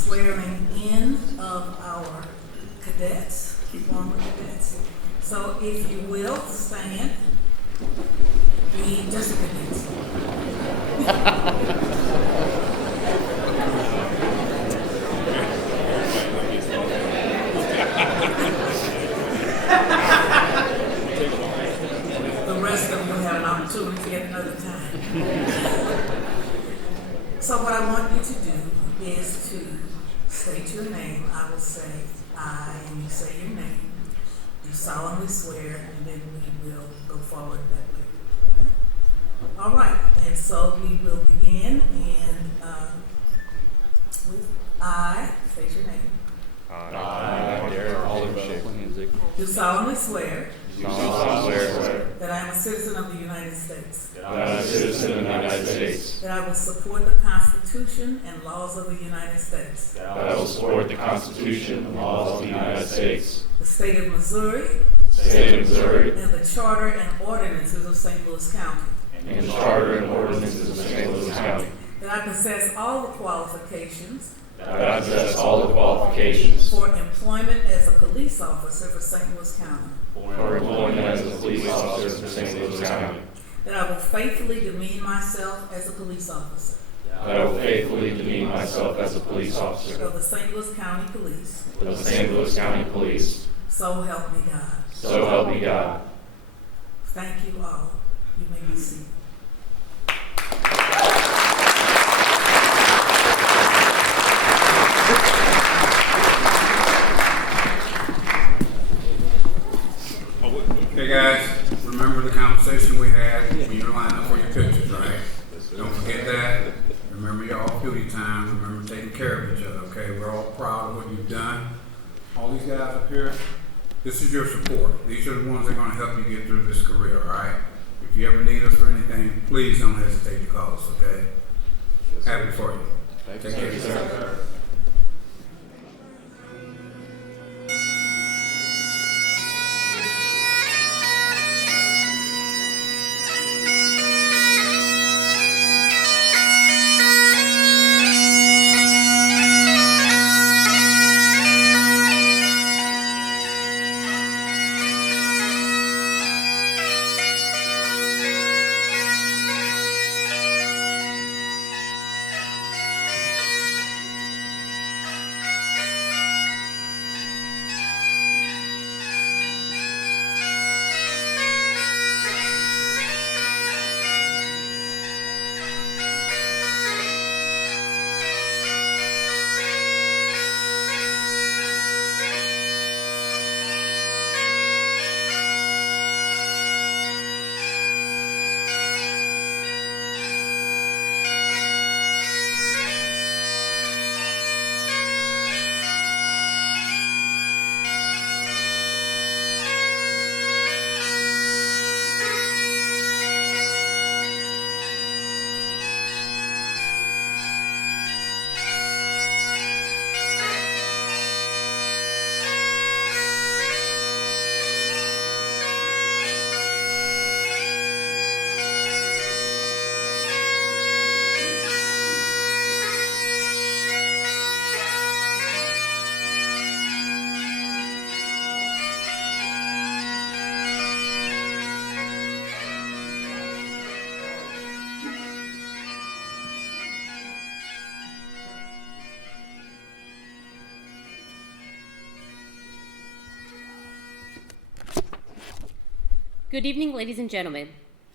swearing in of our cadets, former cadets. So if you will, stand. Just the cadets. The rest of them will have an opportunity at another time. So what I want you to do is to state your name. I will say I, and you say your name. You solemnly swear, and then we will go forward that way. Okay? All right, and so we will begin, and with I, state your name. Do solemnly swear. That I am a citizen of the United States. That I will support the Constitution and laws of the United States. The state of Missouri. And the charter and ordinances of St. Louis County. That I possess all the qualifications. For employment as a police officer for St. Louis County. That I will faithfully demean myself as a police officer. Of the St. Louis County Police. So help me God. Thank you all. You may be seated. Hey guys, remember the conversation we had when you were lining up for your pictures, right? Don't forget that. Remember your off-duty time. Remember taking care of each other, okay? We're all proud of what you've done. All these guys up here, this is your support. These are the ones that are going to help you get through this career, all right? If you ever need us for anything, please don't hesitate to call us, okay? Happy for you. Take care of yourself. Good evening, ladies and gentlemen.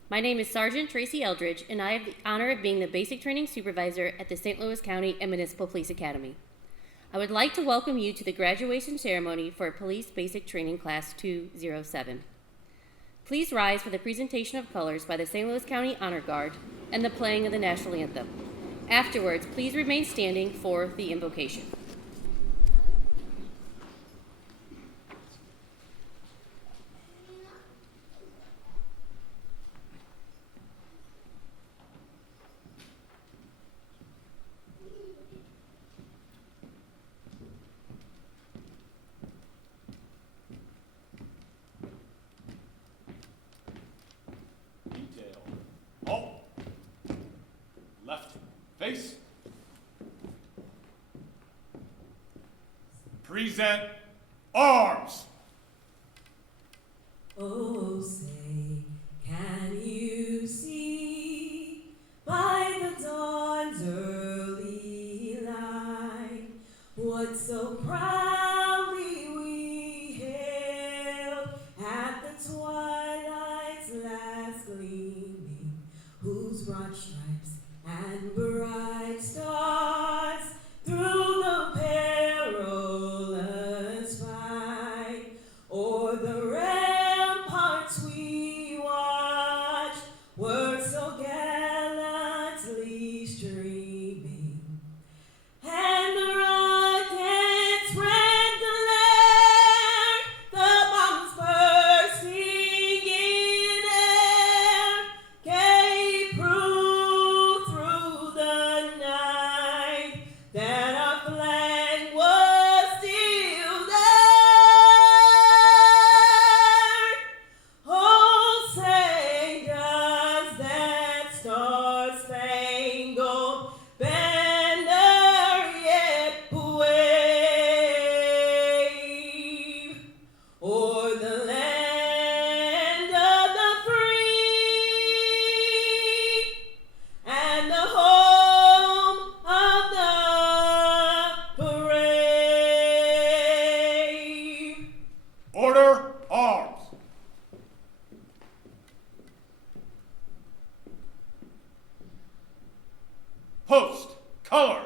My name is Sergeant Tracy Eldridge, and I have the honor of being the Basic Training Supervisor at the St. Louis County and Municipal Police Academy. I would like to welcome you to the graduation ceremony for Police Basic Training Class 207. Please rise for the presentation of colors by the St. Louis County Honor Guard and the playing of the National Anthem. Afterwards, please remain standing for the invocation. Face. present arms. Oh, say, can you see by the dawn's early light what so proudly we hailed at the twilight's last gleaming, whose broad stripes and bright stars through the perilous fight o'er the ramparts we watched were so gallantly streaming, and the rockets red glare, the bombs bursting in air, gave proof through the night that our flag was still there. Oh, say does that star-spangled banner yet wave o'er the land of the free and the home of the brave? Order arms. Post colors.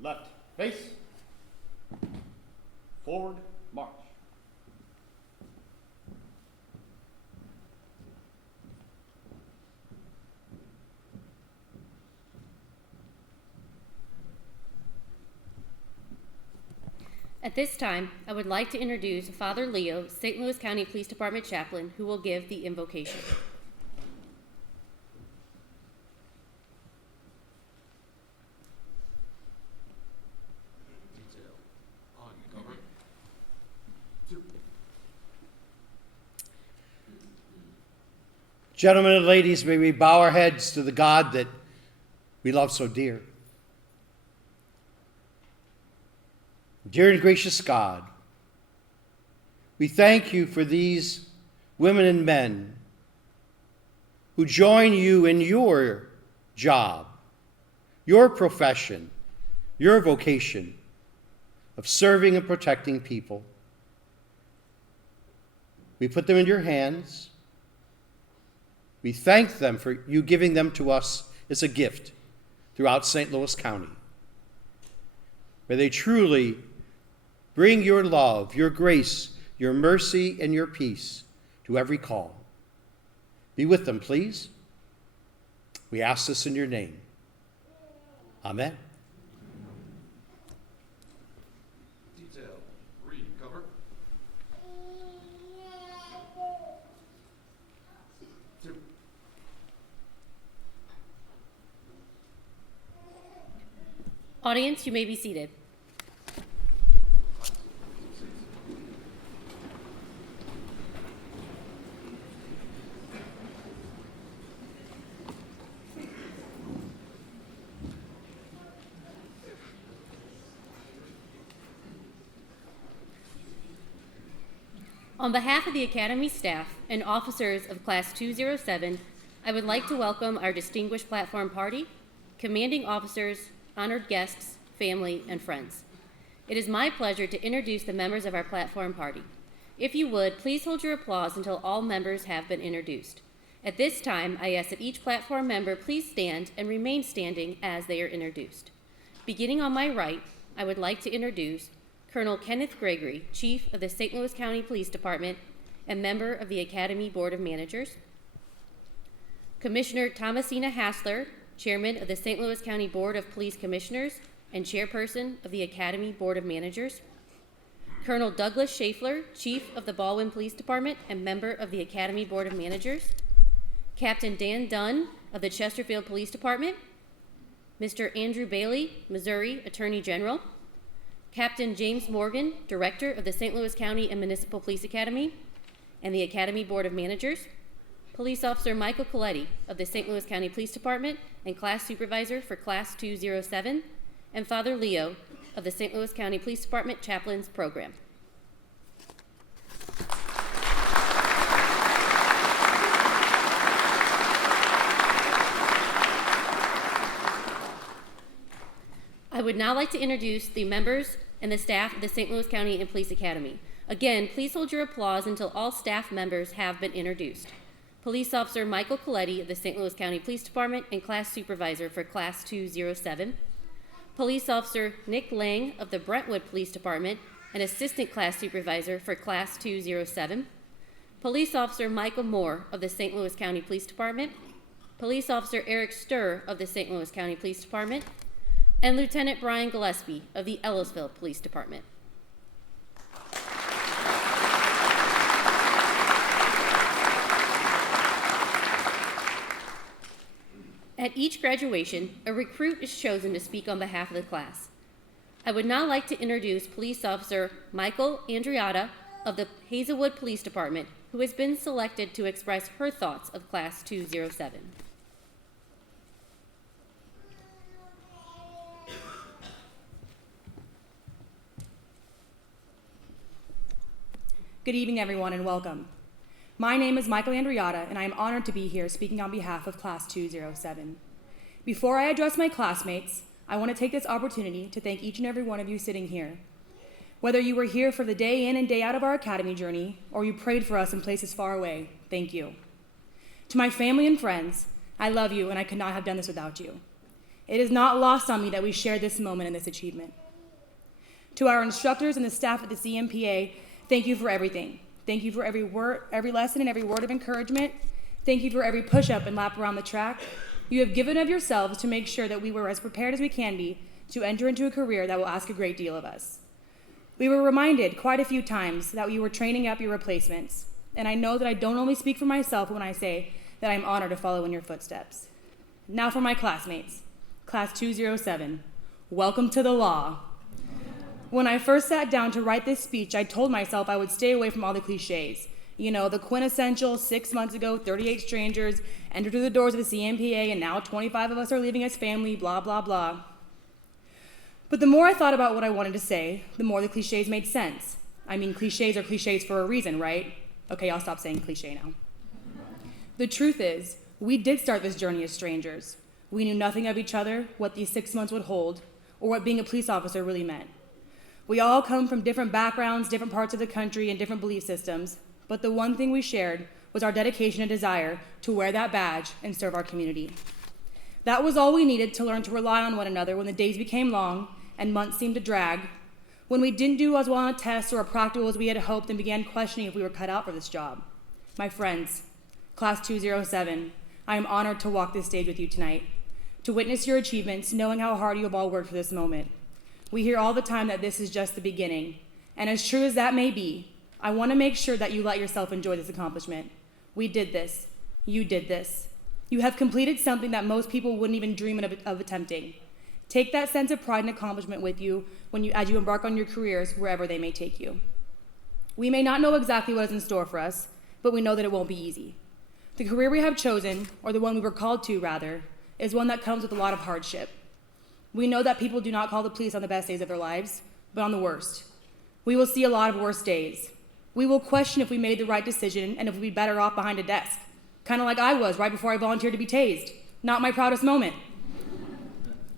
Left face. Forward march. At this time, I would like to introduce Father Leo, St. Louis County Police Department Chaplain, who will give the invocation. Gentlemen and ladies, may we bow our heads to the God that we love so dear. Dear and gracious God, we thank you for these women and men who join you in your job, your profession, your vocation of serving and protecting people. We put them in your hands. We thank them for you giving them to us as a gift throughout St. Louis County. May they truly bring your love, your grace, your mercy, and your peace to every call. Be with them, please. We ask this in your name. Amen. Detail. Read. Cover. 2. Audience, you may be seated. On behalf of the Academy staff and officers of Class 207, I would like to welcome our distinguished platform party, commanding officers, honored guests, family, and friends. It is my pleasure to introduce the members of our platform party. If you would, please hold your applause until all members have been introduced. At this time, I ask that each platform member please stand and remain standing as they are introduced. Beginning on my right, I would like to introduce Colonel Kenneth Gregory, Chief of the St. Louis County Police Department and member of the Academy Board of Managers. Commissioner Thomasina Hassler, Chairman of the St. Louis County Board of Police Commissioners and Chairperson of the Academy Board of Managers. Colonel Douglas Schaeffler, Chief of the Baldwin Police Department and member of the Academy Board of Managers. Captain Dan Dunn of the Chesterfield Police Department. Mr. Andrew Bailey, Missouri Attorney General. Captain James Morgan, Director of the St. Louis County and Municipal Police Academy and the Academy Board of Managers. Police Officer Michael Coletti of the St. Louis County Police Department and Class Supervisor for Class 207, and Father Leo of the St. Louis County Police Department Chaplains Program. I would now like to introduce the members and the staff of the St. Louis County and Police Academy. Again, please hold your applause until all staff members have been introduced. Police Officer Michael Coletti of the St. Louis County Police Department and Class Supervisor for Class 207. Police Officer Nick Lang of the Brentwood Police Department and Assistant Class Supervisor for Class 207. Police Officer Michael Moore of the St. Louis County Police Department. Police Officer Eric Sturr of the St. Louis County Police Department. And Lieutenant Brian Gillespie of the Ellisville Police Department. At each graduation, a recruit is chosen to speak on behalf of the class. I would now like to introduce Police Officer Michael Andriotta of the Hazelwood Police Department, who has been selected to express her thoughts of Class 207. Good evening, everyone, and welcome. My name is Michael Andriotta, and I am honored to be here speaking on behalf of Class 207. Before I address my classmates, I want to take this opportunity to thank each and every one of you sitting here. Whether you were here for the day in and day out of our academy journey, or you prayed for us in places far away, thank you. To my family and friends, I love you, and I could not have done this without you. It is not lost on me that we shared this moment and this achievement. To our instructors and the staff at the CMPA, thank you for everything. Thank you for every word, every lesson, and every word of encouragement. Thank you for every push-up and lap around the track. You have given of yourselves to make sure that we were as prepared as we can be to enter into a career that will ask a great deal of us. We were reminded quite a few times that you were training up your replacements, and I know that I don't only speak for myself when I say that I'm honored to follow in your footsteps. Now for my classmates. Class 207, welcome to the law. When I first sat down to write this speech, I told myself I would stay away from all the cliches. You know, the quintessential 6 months ago, 38 strangers entered through the doors of the CMPA, and now 25 of us are leaving as family, blah, blah, blah. But the more I thought about what I wanted to say, the more the cliches made sense. I mean, cliches are cliches for a reason, right? Okay, I'll stop saying cliche now. The truth is, we did start this journey as strangers. We knew nothing of each other, what these 6 months would hold, or what being a police officer really meant. We all come from different backgrounds, different parts of the country, and different belief systems, but the one thing we shared was our dedication and desire to wear that badge and serve our community. That was all we needed to learn to rely on one another when the days became long and months seemed to drag, when we didn't do as well on a test or a practical as we had hoped and began questioning if we were cut out for this job. My friends, Class 207, I am honored to walk this stage with you tonight, to witness your achievements, knowing how hard you have all worked for this moment. We hear all the time that this is just the beginning, and as true as that may be, I want to make sure that you let yourself enjoy this accomplishment. We did this. You did this. You have completed something that most people wouldn't even dream of attempting. Take that sense of pride and accomplishment with you as you embark on your careers wherever they may take you. We may not know exactly what is in store for us, but we know that it won't be easy. The career we have chosen, or the one we were called to rather, is one that comes with a lot of hardship. We know that people do not call the police on the best days of their lives, but on the worst. We will see a lot of worse days. We will question if we made the right decision and if we'd be better off behind a desk, kind of like I was right before I volunteered to be tased. Not my proudest moment.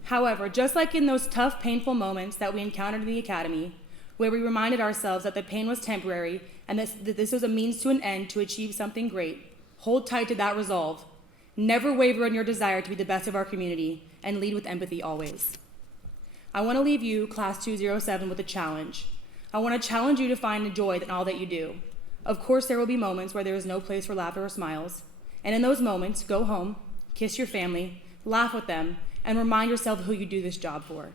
However, just like in those tough, painful moments that we encountered in the academy, where we reminded ourselves that the pain was temporary and that this was a means to an end to achieve something great, hold tight to that resolve. Never waver in your desire to be the best of our community, and lead with empathy always. I want to leave you, Class 207, with a challenge. I want to challenge you to find the joy in all that you do. Of course, there will be moments where there is no place for laughter or smiles, and in those moments, go home, kiss your family, laugh with them, and remind yourself who you do this job for.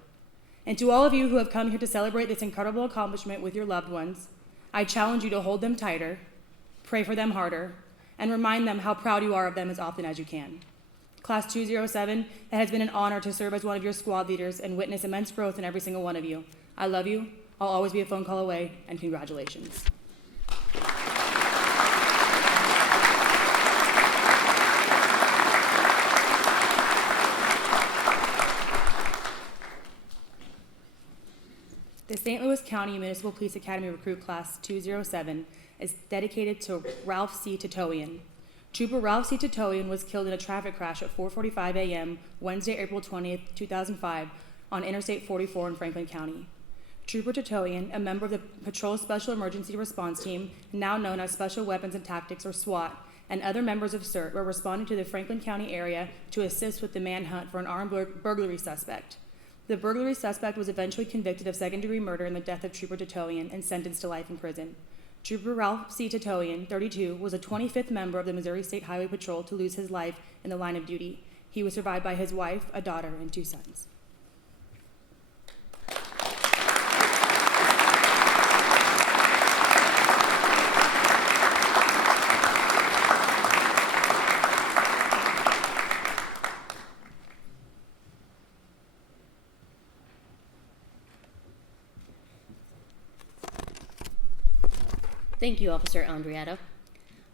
And to all of you who have come here to celebrate this incredible accomplishment with your loved ones, I challenge you to hold them tighter, pray for them harder, and remind them how proud you are of them as often as you can. Class 207, it has been an honor to serve as one of your squad leaders and witness immense growth in every single one of you. I love you. I'll always be a phone call away, and congratulations. The St. Louis County Municipal Police Academy Recruit Class 207 is dedicated to Ralph C. Titoian. Trooper Ralph C. Titoian was killed in a traffic crash at 4:45 a.m. Wednesday, April 20th, 2005 on Interstate 44 in Franklin County. Trooper Titoian, a member of the Patrol Special Emergency Response Team, now known as Special Weapons and Tactics or SWAT, and other members of CERT were responding to the Franklin County area to assist with the manhunt for an armed burglary suspect. The burglary suspect was eventually convicted of second-degree murder in the death of Trooper Titoian and sentenced to life in prison. Trooper Ralph C. Titoian, 32, was a 25th member of the Missouri State Highway Patrol to lose his life in the line of duty. He was survived by his wife, a daughter, and 2 sons. Thank you, Officer Andriata.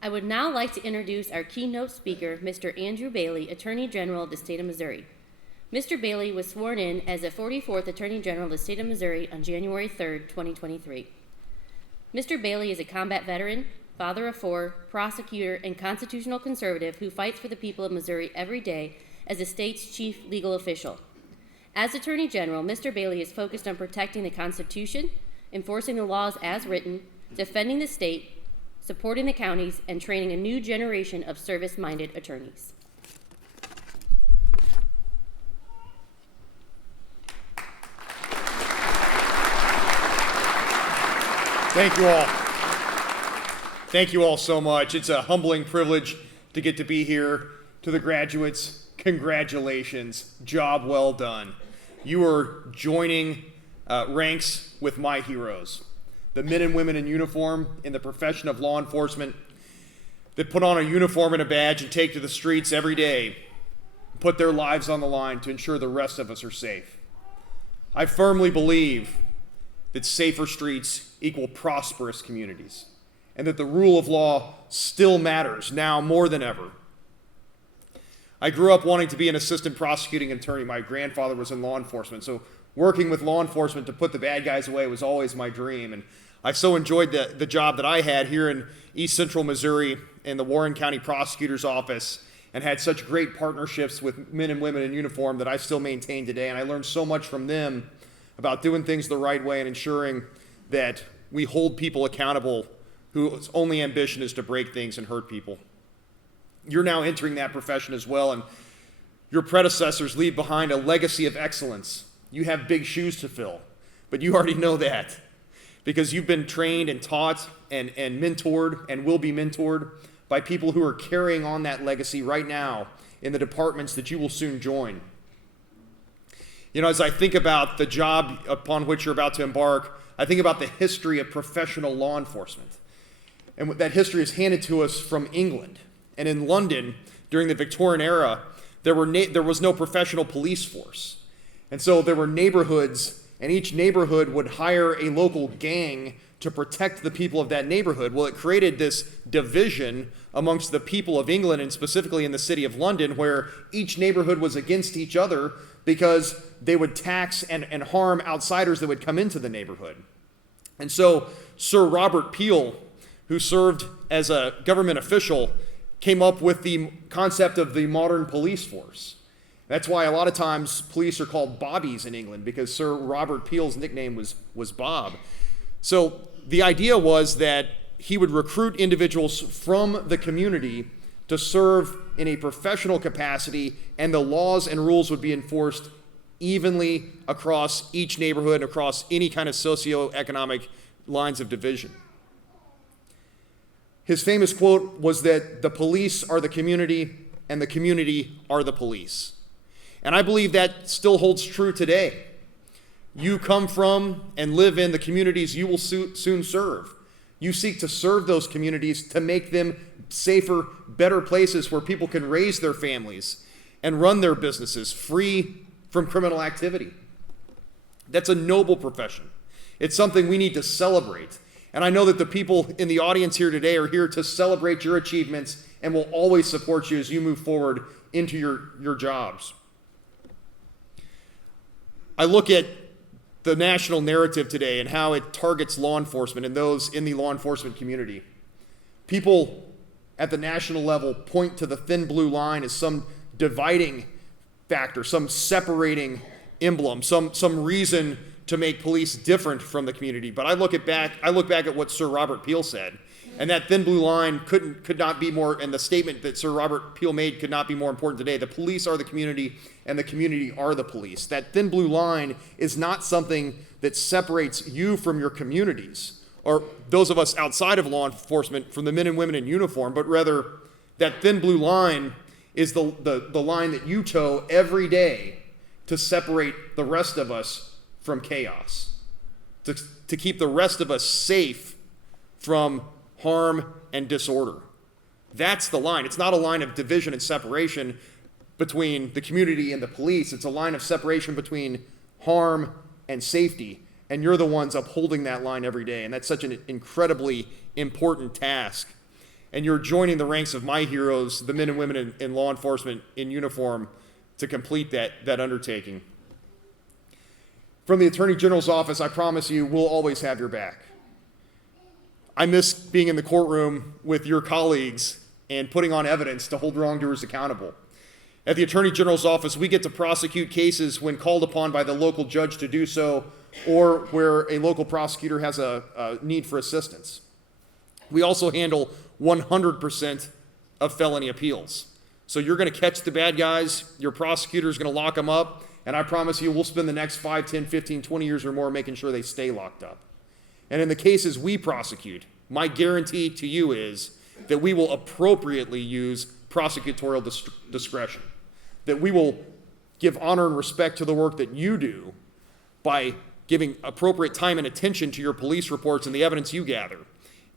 I would now like to introduce our keynote speaker, Mr. Andrew Bailey, Attorney General of the State of Missouri. Mr. Bailey was sworn in as the 44th Attorney General of the State of Missouri on January 3rd, 2023. Mr. Bailey is a combat veteran, father of 4, prosecutor, and constitutional conservative who fights for the people of Missouri every day as the state's chief legal official. As Attorney General, Mr. Bailey is focused on protecting the Constitution, enforcing the laws as written, defending the state, supporting the counties, and training a new generation of service-minded attorneys. Thank you all. Thank you all so much. It's a humbling privilege to get to be here. To the graduates, congratulations. Job well done. You are joining ranks with my heroes. The men and women in uniform in the profession of law enforcement that put on a uniform and a badge and take to the streets every day, put their lives on the line to ensure the rest of us are safe. I firmly believe that safer streets equal prosperous communities, and that the rule of law still matters now more than ever. I grew up wanting to be an assistant prosecuting attorney. My grandfather was in law enforcement, so working with law enforcement to put the bad guys away was always my dream. And I so enjoyed the job that I had here in East Central Missouri in the Warren County Prosecutor's Office, and had such great partnerships with men and women in uniform that I still maintain today. And I learned so much from them about doing things the right way and ensuring that we hold people accountable whose only ambition is to break things and hurt people. You're now entering that profession as well, and your predecessors leave behind a legacy of excellence. You have big shoes to fill, but you already know that because you've been trained and taught and mentored and will be mentored by people who are carrying on that legacy right now in the departments that you will soon join. You know, as I think about the job upon which you're about to embark, I think about the history of professional law enforcement. And that history is handed to us from England. And in London, during the Victorian era, there was no professional police force. And so there were neighborhoods, and each neighborhood would hire a local gang to protect the people of that neighborhood. Well, it created this division amongst the people of England, and specifically in the city of London, where each neighborhood was against each other because they would tax and harm outsiders that would come into the neighborhood. And so Sir Robert Peel, who served as a government official came up with the concept of the modern police force. That's why a lot of times police are called bobbies in England, because Sir Robert Peel's nickname was Bob. So the idea was that he would recruit individuals from the community to serve in a professional capacity, and the laws and rules would be enforced evenly across each neighborhood, across any kind of socioeconomic lines of division. His famous quote was that the police are the community and the community are the police. And I believe that still holds true today. You come from and live in the communities you will soon serve. You seek to serve those communities to make them safer, better places where people can raise their families and run their businesses free from criminal activity. That's a noble profession. It's something we need to celebrate. And I know that the people in the audience here today are here to celebrate your achievements and will always support you as you move forward into your jobs. I look at the national narrative today and how it targets law enforcement and those in the law enforcement community. People at the national level point to the thin blue line as some dividing factor, some separating emblem, some reason to make police different from the community. But I look back at what Sir Robert Peel said, and that thin blue line could not be more, and the statement that Sir Robert Peel made could not be more important today. The police are the community, and the community are the police. That thin blue line is not something that separates you from your communities, or those of us outside of law enforcement from the men and women in uniform, but rather that thin blue line is the line that you toe every day to separate the rest of us from chaos, to keep the rest of us safe from harm and disorder. That's the line. It's not a line of division and separation between the community and the police. It's a line of separation between harm and safety. And you're the ones upholding that line every day. And that's such an incredibly important task. And you're joining the ranks of my heroes, the men and women in law enforcement in uniform, to complete that undertaking. From the Attorney General's office, I promise you, we'll always have your back. I miss being in the courtroom with your colleagues and putting on evidence to hold wrongdoers accountable. At the Attorney General's office, we get to prosecute cases when called upon by the local judge to do so, or where a local prosecutor has a need for assistance. We also handle 100% of felony appeals. So you're going to catch the bad guys, your prosecutor is going to lock them up, and I promise you we'll spend the next 5, 10, 15, 20 years or more making sure they stay locked up. And in the cases we prosecute, my guarantee to you is that we will appropriately use prosecutorial discretion, that we will give honor and respect to the work that you do by giving appropriate time and attention to your police reports and the evidence you gather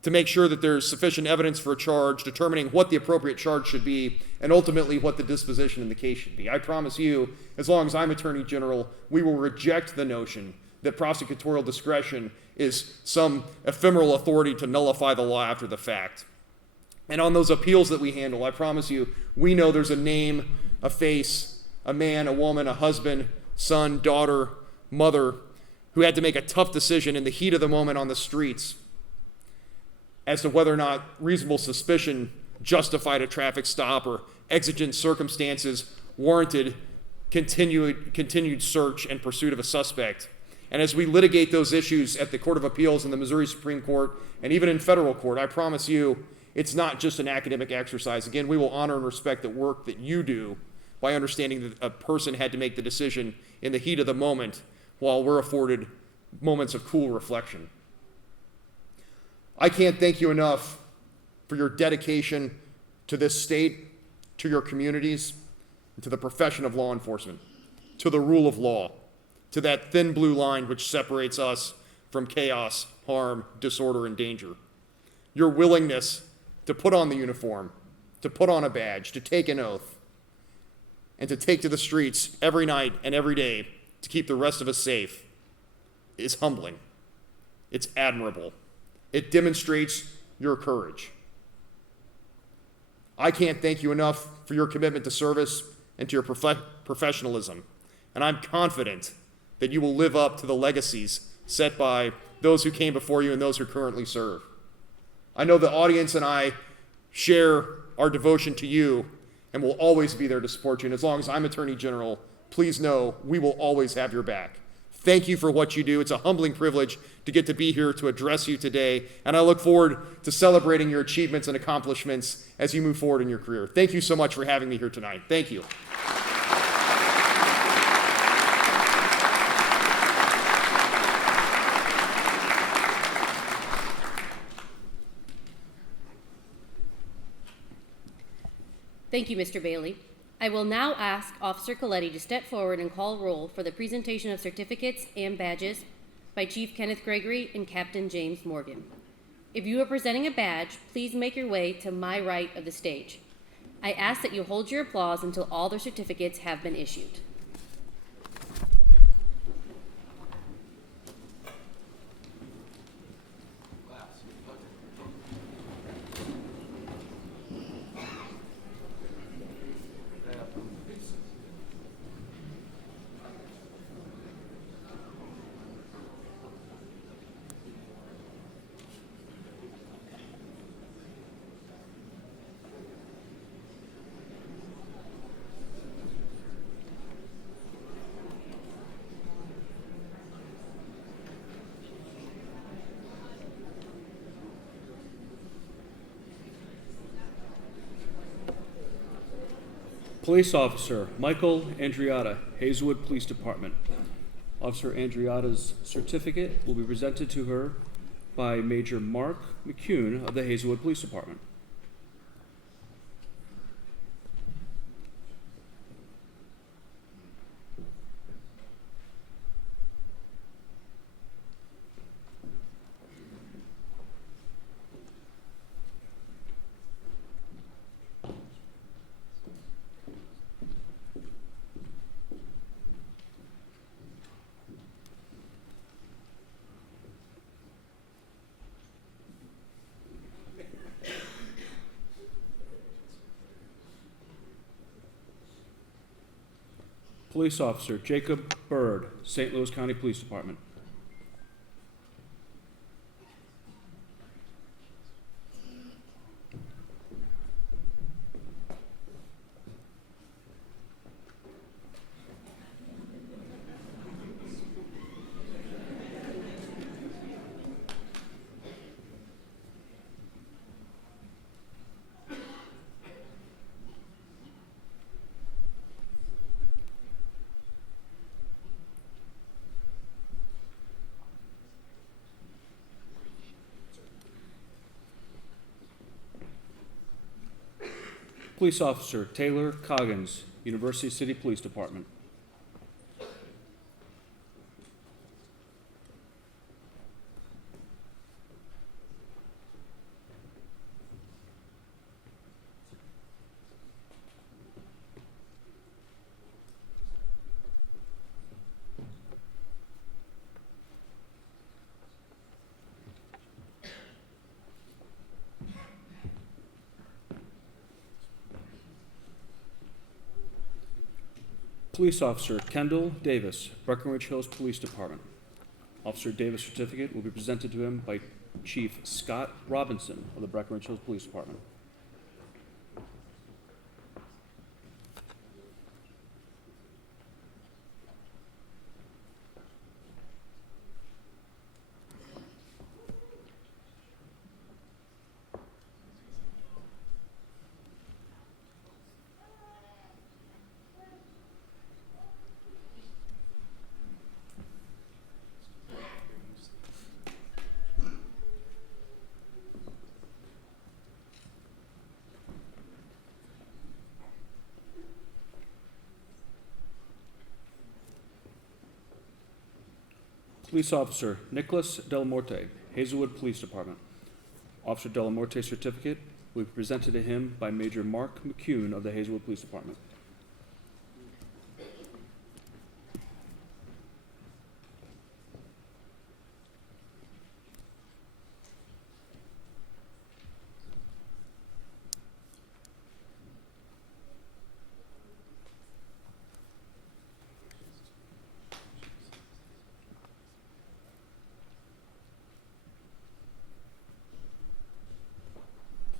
to make sure that there's sufficient evidence for a charge, determining what the appropriate charge should be, and ultimately what the disposition in the case should be. I promise you, as long as I'm Attorney General, we will reject the notion that prosecutorial discretion is some ephemeral authority to nullify the law after the fact. And on those appeals that we handle, I promise you, we know there's a name, a face, a man, a woman, a husband, son, daughter, mother, who had to make a tough decision in the heat of the moment on the streets as to whether or not reasonable suspicion justified a traffic stop or exigent circumstances warranted continued search and pursuit of a suspect. And as we litigate those issues at the Court of Appeals and the Missouri Supreme Court, and even in federal court, I promise you, it's not just an academic exercise. Again, we will honor and respect the work that you do by understanding that a person had to make the decision in the heat of the moment while we're afforded moments of cool reflection. I can't thank you enough for your dedication to this state, to your communities, and to the profession of law enforcement, to the rule of law, to that thin blue line which separates us from chaos, harm, disorder, and danger. Your willingness to put on the uniform, to put on a badge, to take an oath, and to take to the streets every night and every day to keep the rest of us safe is humbling. It's admirable. It demonstrates your courage. I can't thank you enough for your commitment to service and to your professionalism, and I'm confident that you will live up to the legacies set by those who came before you and those who currently serve. I know the audience and I share our devotion to you and will always be there to support you. And as long as I'm Attorney General, please know we will always have your back. Thank you for what you do. It's a humbling privilege to get to be here to address you today, and I look forward to celebrating your achievements and accomplishments as you move forward in your career. Thank you so much for having me here tonight. Thank you. Thank you, Mr. Bailey. I will now ask Officer Coletti to step forward and call roll for the presentation of certificates and badges by Chief Kenneth Gregory and Captain James Morgan. If you are presenting a badge, please make your way to my right of the stage. I ask that you hold your applause until all the certificates have been issued. Police Officer Michael Andriotta, Hazelwood Police Department. Officer Andriotta's certificate will be presented to her by Major Mark McCune of the Hazelwood Police Department. Police Officer Jacob Bird, St. Louis County Police Department. Police Officer Taylor Coggins, University City Police Department. Police Officer Kendall Davis, Breckenridge Hills Police Department. Officer Davis' certificate will be presented to him by Chief Scott Robinson of the Breckenridge Hills Police Department. Police Officer Nicholas Delamorte, Hazelwood Police Department. Officer Delamorte's certificate will be presented to him by Major Mark McCune of the Hazelwood Police Department.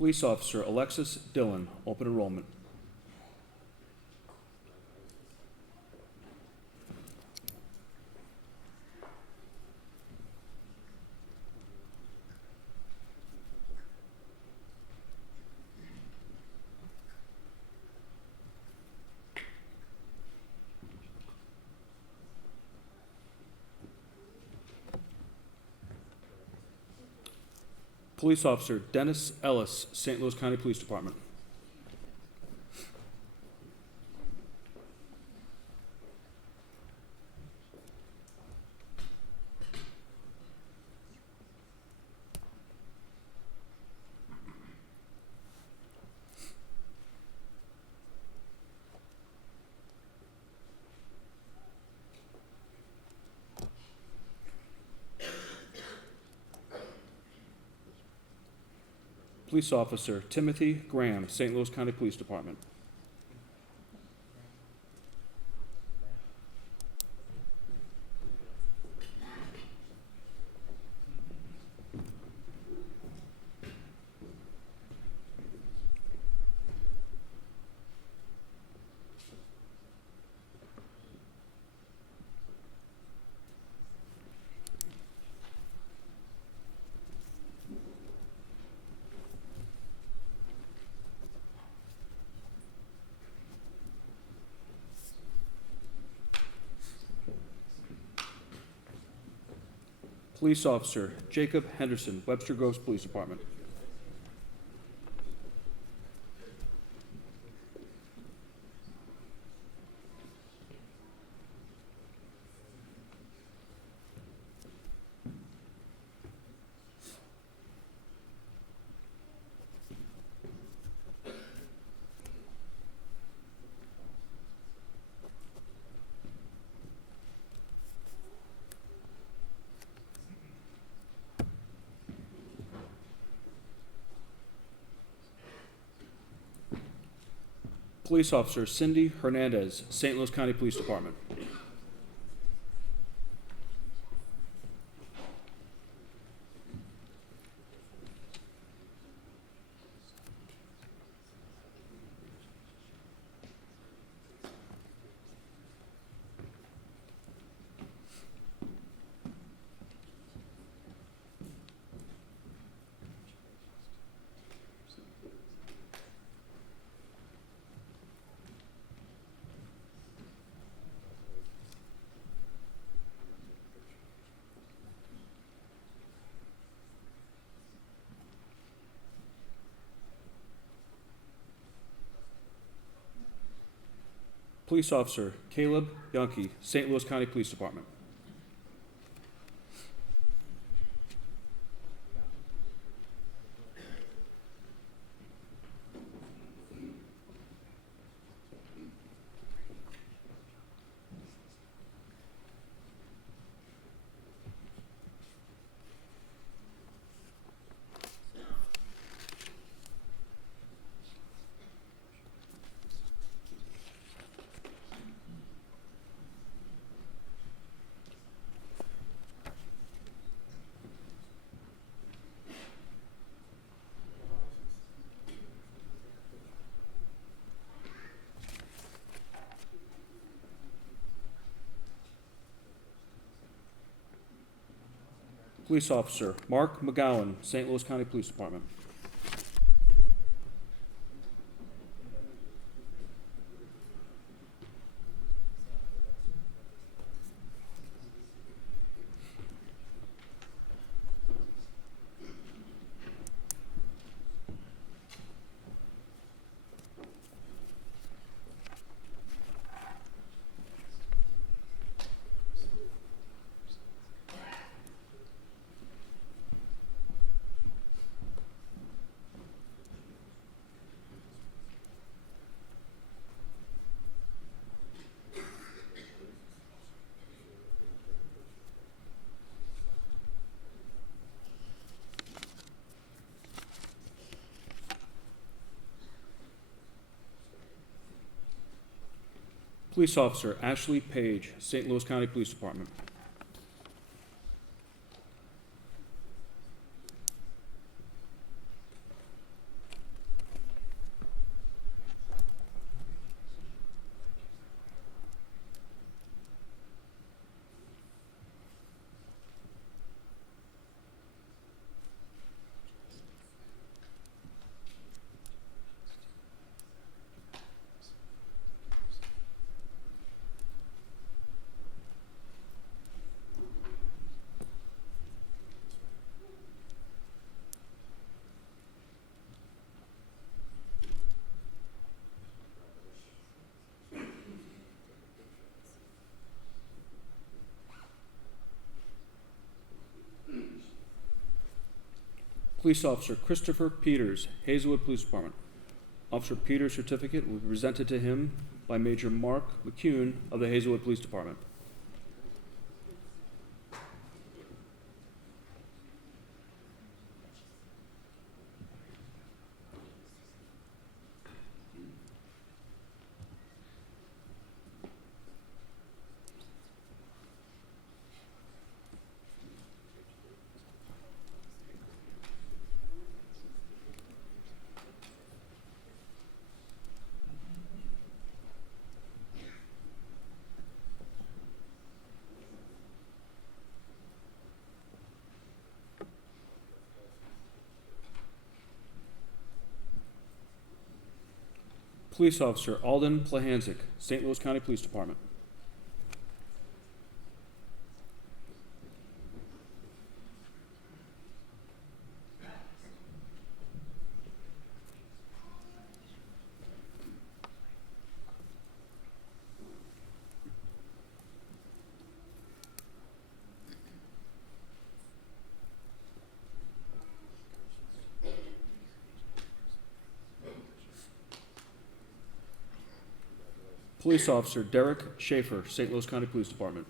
Police Officer Alexis Dillon, open enrollment. Police Officer Dennis Ellis, St. Louis County Police Department. Police Officer Timothy Graham, St. Louis County Police Department. Police Officer Jacob Henderson, Webster Groves Police Department. Police Officer Cindy Hernandez, St. Louis County Police Department. Police Officer Caleb Yonke, St. Louis County Police Department. Police Officer Mark McGowan, St. Louis County Police Department. Police Officer Ashley Page, St. Louis County Police Department. Police Officer Christopher Peters, Hazelwood Police Department. Officer Peters' certificate will be presented to him by Major Mark McCune of the Hazelwood Police Department. Police Officer Alden Plahanzik, St. Louis County Police Department. Police Officer Derek Schaefer, St. Louis County Police Department.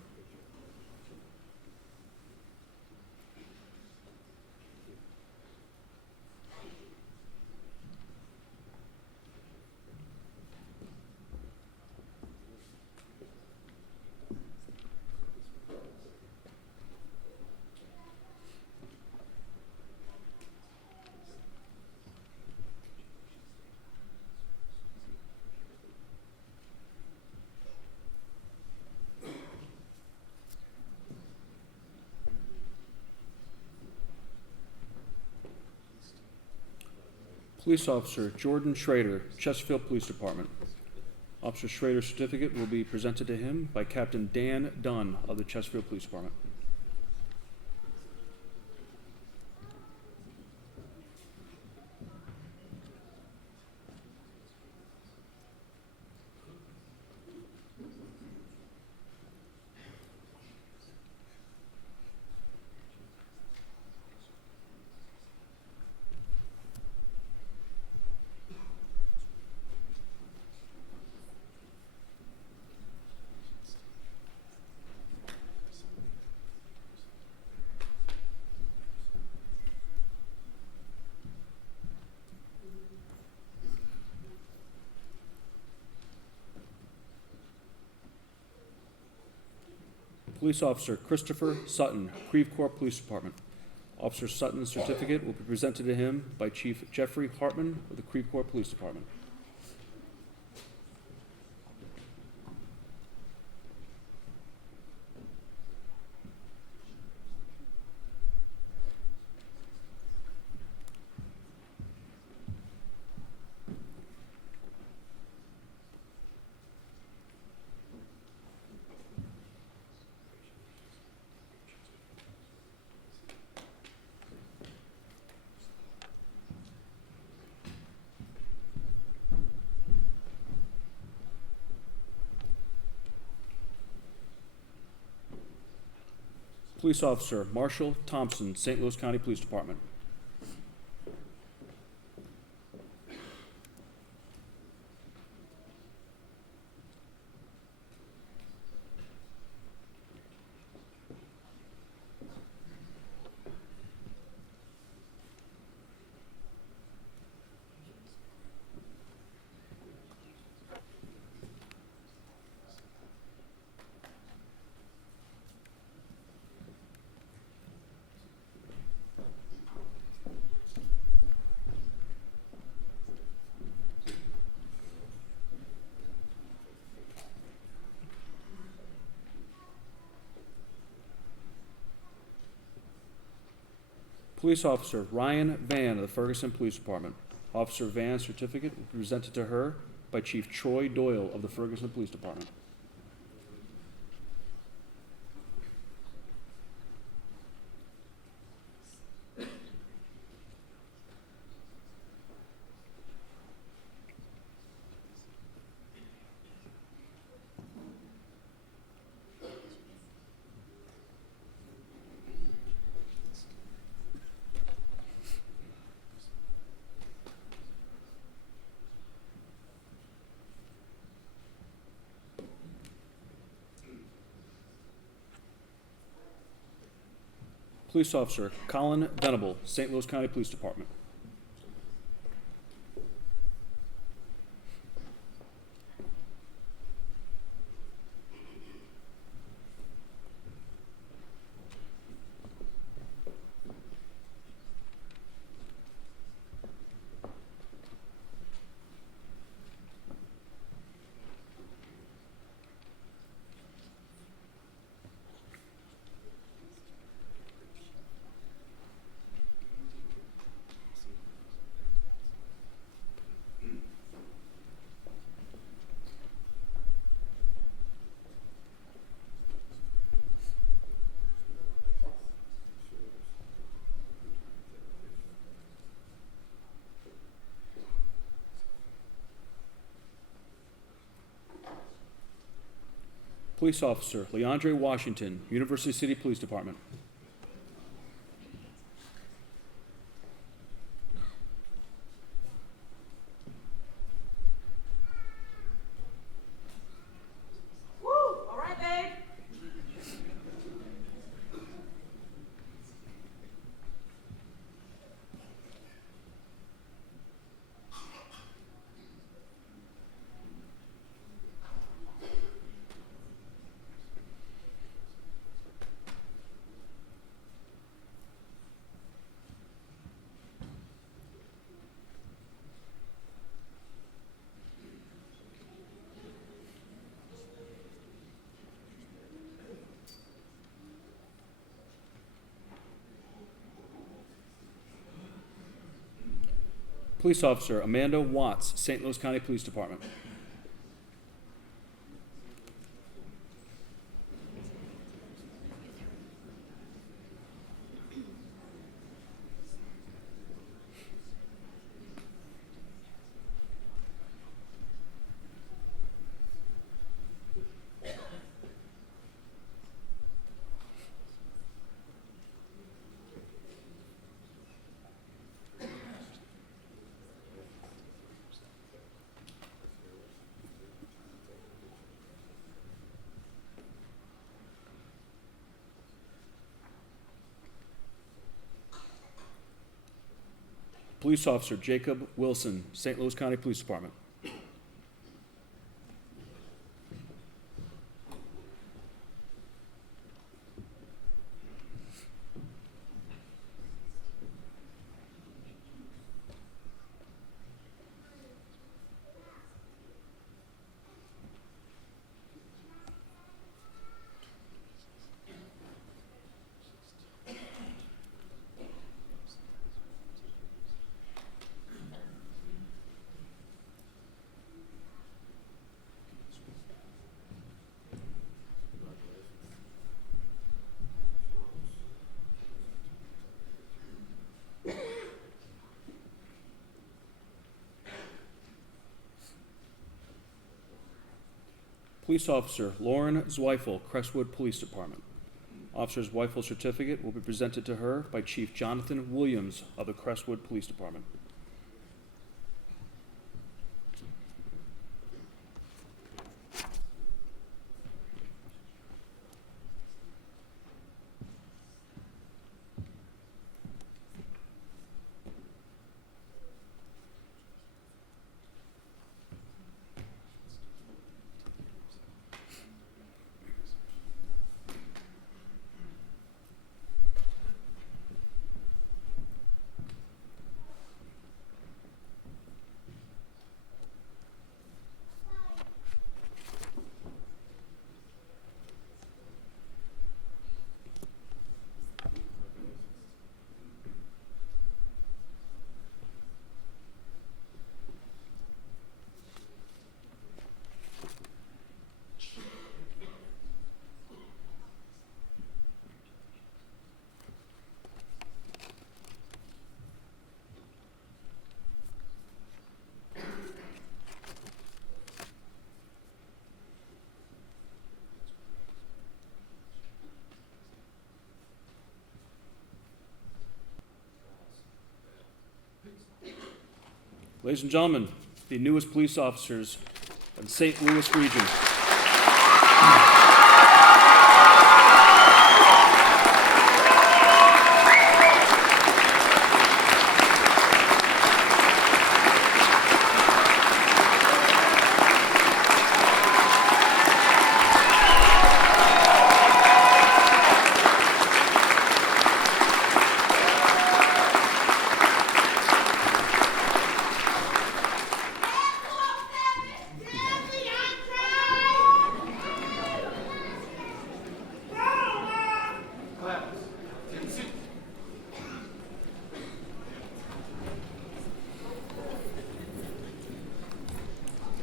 Police Officer Jordan Schrader, Chesterfield Police Department. Officer Schrader's certificate will be presented to him by Captain Dan Dunn of the Chesterfield Police Department. Police Officer Christopher Sutton, Creve Coeur Police Department. Officer Sutton's certificate will be presented to him by Chief Jeffrey Hartman of the Creve Coeur Police Department. Police Officer Marshall Thompson, St. Louis County Police Department. Police Officer Ryan Van of the Ferguson Police Department. Officer Van's certificate will be presented to her by Chief Troy Doyle of the Ferguson Police Department. Police Officer Colin Venable, St. Louis County Police Department. Police Officer Leandre Washington, University City Police Department. Woo! All right, babe. Police Officer Amanda Watts, St. Louis County Police Department. Police Officer Jacob Wilson, St. Louis County Police Department. Police Officer Lauren Zweifel, Crestwood Police Department. Officer Zweifel's certificate will be presented to her by Chief Jonathan Williams of the Crestwood Police Department. Ladies and gentlemen, the newest police officers of the St. Louis region.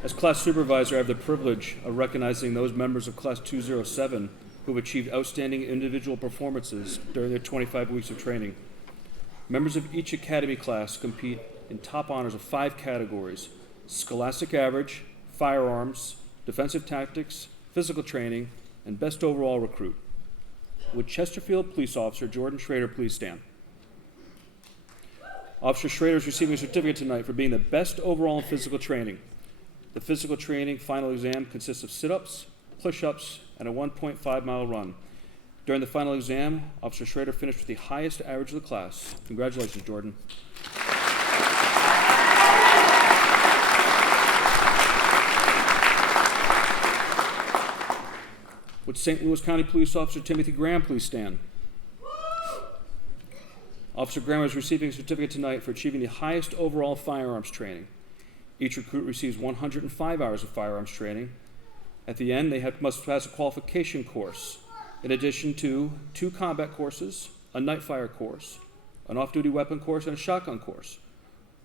As class supervisor, I have the privilege of recognizing those members of Class 207 who have achieved outstanding individual performances during their 25 weeks of training. Members of each academy class compete in top honors of 5 categories: scholastic average, firearms, defensive tactics, physical training, and best overall recruit. Would Chesterfield Police Officer Jordan Schrader please stand? Officer Schrader is receiving a certificate tonight for being the best overall in physical training. The physical training final exam consists of sit-ups, push-ups, and a 1.5-mile run. During the final exam, Officer Schrader finished with the highest average of the class. Congratulations, Jordan. Would St. Louis County Police Officer Timothy Graham please stand? Officer Graham is receiving a certificate tonight for achieving the highest overall firearms training. Each recruit receives 105 hours of firearms training. At the end, they must pass a qualification course, in addition to 2 combat courses, a night fire course, an off-duty weapon course, and a shotgun course.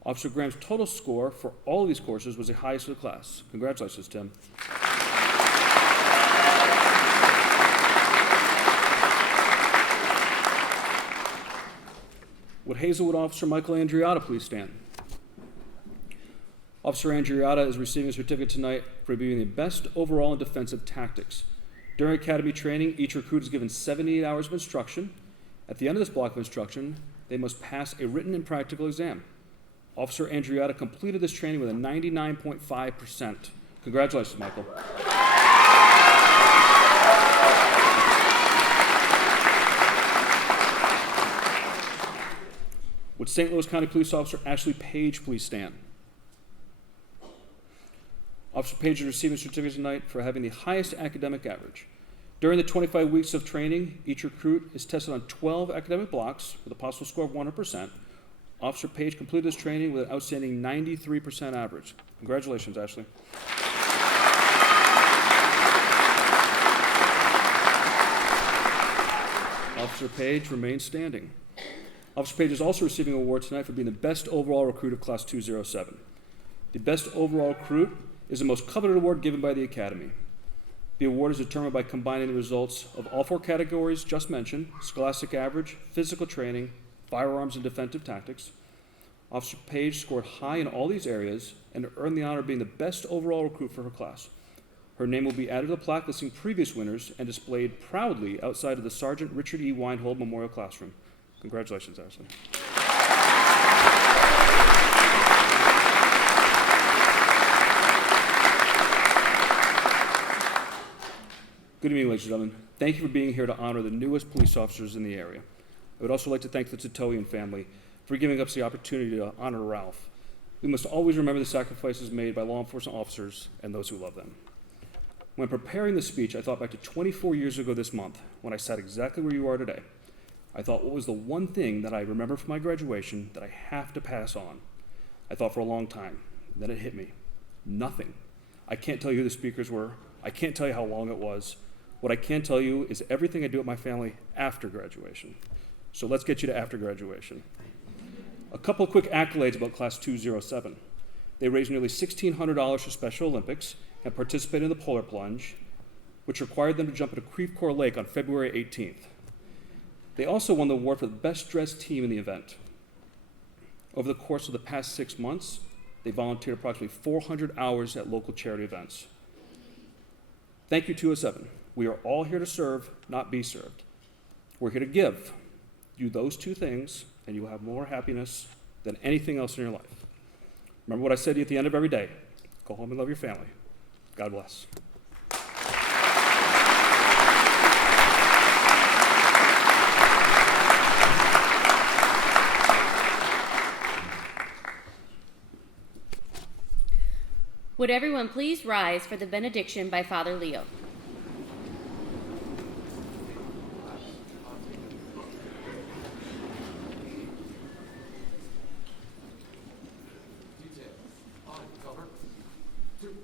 Officer Graham's total score for all of these courses was the highest of the class. Congratulations, Tim. Would Hazelwood Officer Michael Andriotta please stand? Officer Andriotta is receiving a certificate tonight for being the best overall in defensive tactics. During academy training, each recruit is given 78 hours of instruction. At the end of this block of instruction, they must pass a written and practical exam. Officer Andriotta completed this training with a 99.5%. Congratulations, Michael. Would St. Louis County Police Officer Ashley Page please stand? Officer Page is receiving a certificate tonight for having the highest academic average. During the 25 weeks of training, each recruit is tested on 12 academic blocks with a possible score of 100%. Officer Page completed this training with an outstanding 93% average. Congratulations, Ashley. Officer Page remains standing. Officer Page is also receiving an award tonight for being the best overall recruit of Class 207. The best overall recruit is the most coveted award given by the Academy. The award is determined by combining the results of all 4 categories just mentioned: scholastic average, physical training, firearms, and defensive tactics. Officer Page scored high in all these areas and earned the honor of being the best overall recruit for her class. Her name will be added to the plaque listing previous winners and displayed proudly outside of the Sergeant Richard E. Weinhold Memorial Classroom. Congratulations, Ashley. Good evening, ladies and gentlemen. Thank you for being here to honor the newest police officers in the area. I would also like to thank the Titoian family for giving us the opportunity to honor Ralph. We must always remember the sacrifices made by law enforcement officers and those who love them. When preparing the speech, I thought back to 24 years ago this month when I sat exactly where you are today. I thought, what was the one thing that I remember from my graduation that I have to pass on? I thought for a long time. Then it hit me. Nothing. I can't tell you who the speakers were. I can't tell you how long it was. What I can tell you is everything I do with my family after graduation. So let's get you to after graduation. A couple of quick accolades about Class 207. They raised nearly $1,600 for Special Olympics and participated in the polar plunge, which required them to jump into Creve Coeur Lake on February 18th. They also won the award for the best dressed team in the event. Over the course of the past 6 months, they volunteered approximately 400 hours at local charity events. Thank you, 207. We are all here to serve, not be served. We're here to give. Do those 2 things, and you will have more happiness than anything else in your life. Remember what I said to you at the end of every day. Go home and love your family. God bless. Would everyone please rise for the benediction by Father Leo? Detail. On, cover. 2.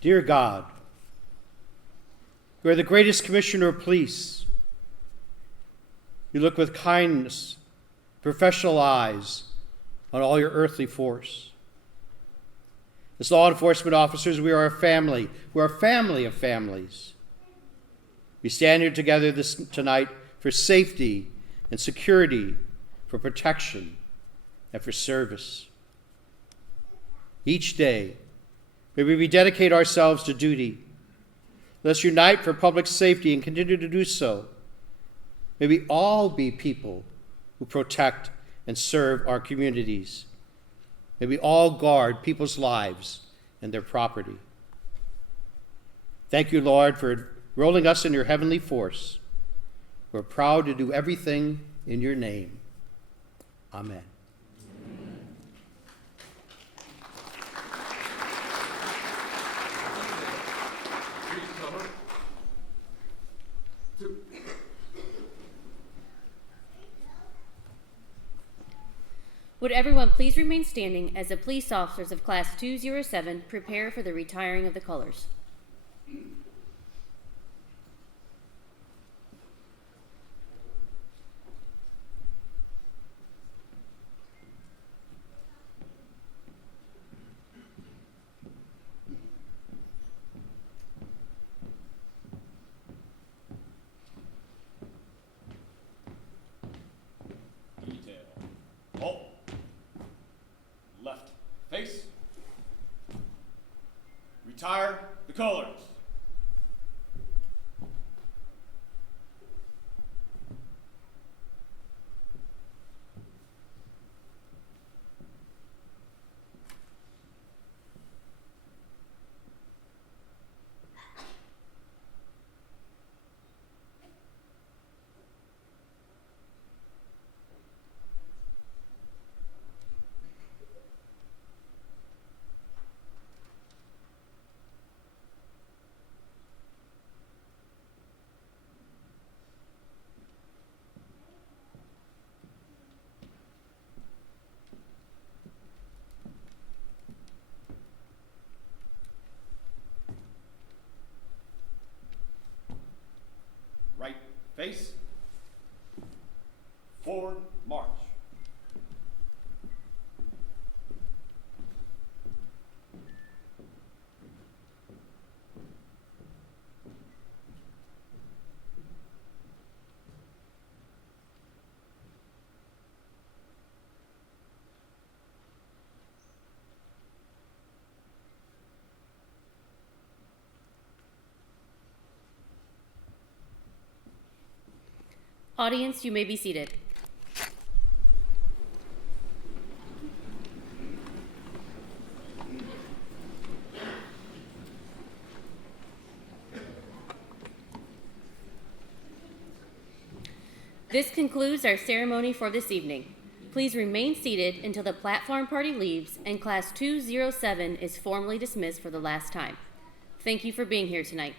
Dear God, you are the greatest commissioner of police. You look with kindness, professional eyes on all your earthly force. As law enforcement officers, we are a family. We're a family of families. We stand here together tonight for safety and security, for protection, and for service. Each day, may we rededicate ourselves to duty. Let us unite for public safety and continue to do so. May we all be people who protect and serve our communities. May we all guard people's lives and their property. Thank you, Lord, for rolling us in your heavenly force. We're proud to do everything in your name. Amen. Please cover. 2. Would everyone please remain standing as the police officers of Class 207 prepare for the retiring of the colors? Detail. Halt. Left. Face. Retire the colors. Right face. Forward march. Audience, you may be seated. This concludes our ceremony for this evening. Please remain seated until the platform party leaves and Class 207 is formally dismissed for the last time. Thank you for being here tonight.